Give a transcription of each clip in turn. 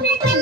Gracias.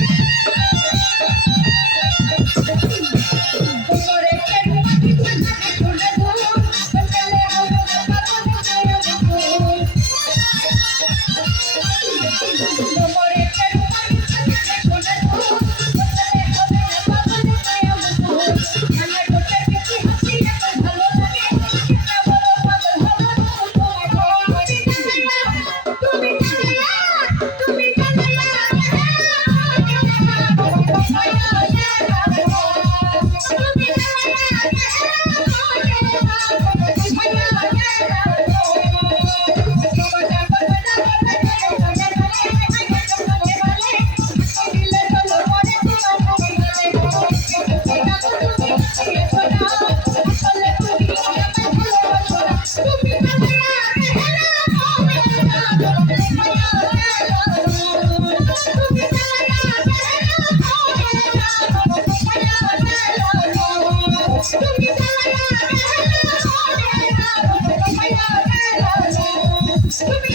Let me tell you. Scooby